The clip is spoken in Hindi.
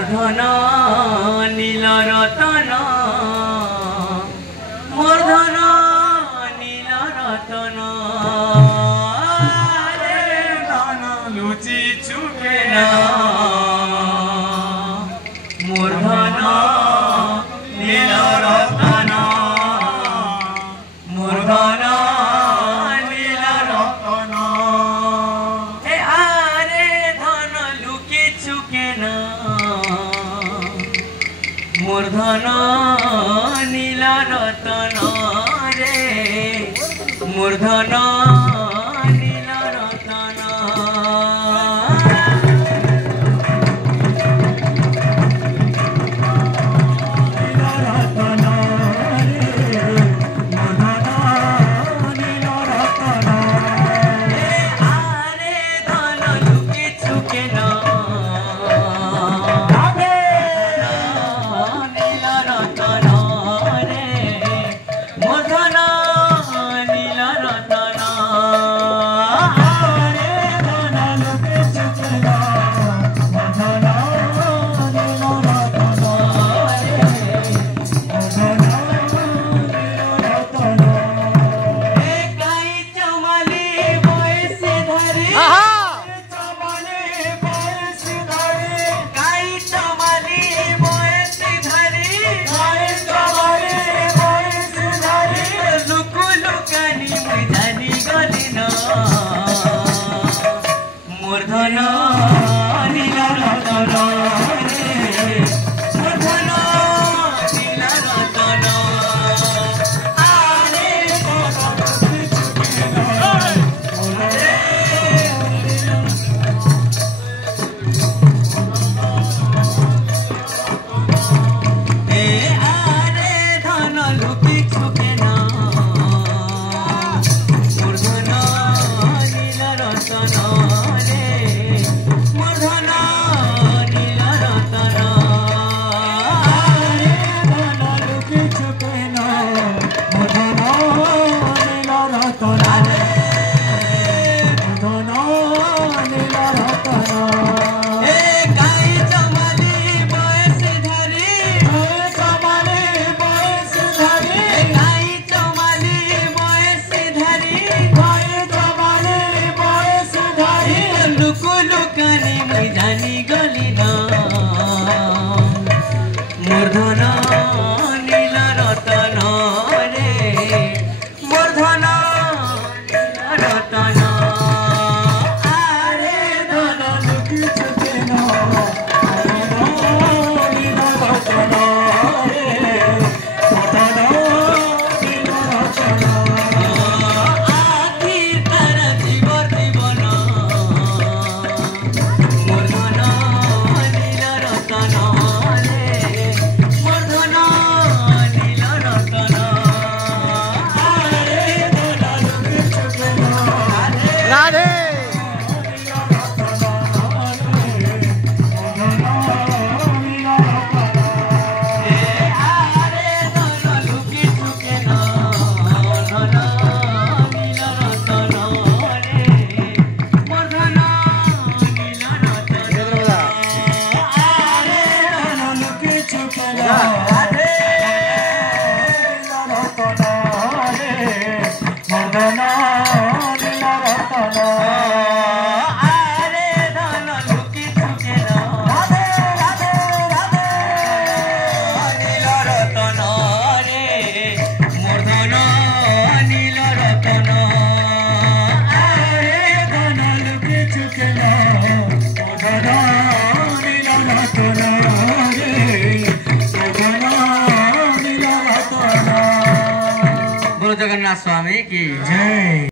मूर्धन नील रतन मूर्धन नील रतन धन लुचि चुके ना मूर्धन नील रतन मूर्धन नील रतन हे आरे धन लुचि चुके ना मूर्धन नील रतन रे मूर्धन नील रतन मूर्धन नील रतन मूर्धन नील रतन आरे धन लुचि चुके ना मूर्धन नील रतन मूर्धन नील रतन रे मूर्धन नील रतन आरे धन लुचि चुके ना नील रतन रे मूर्धन नील रतन आखि तार जीवन मूर्धन नील रतन राधे जगन्नाथ स्वामी की जय।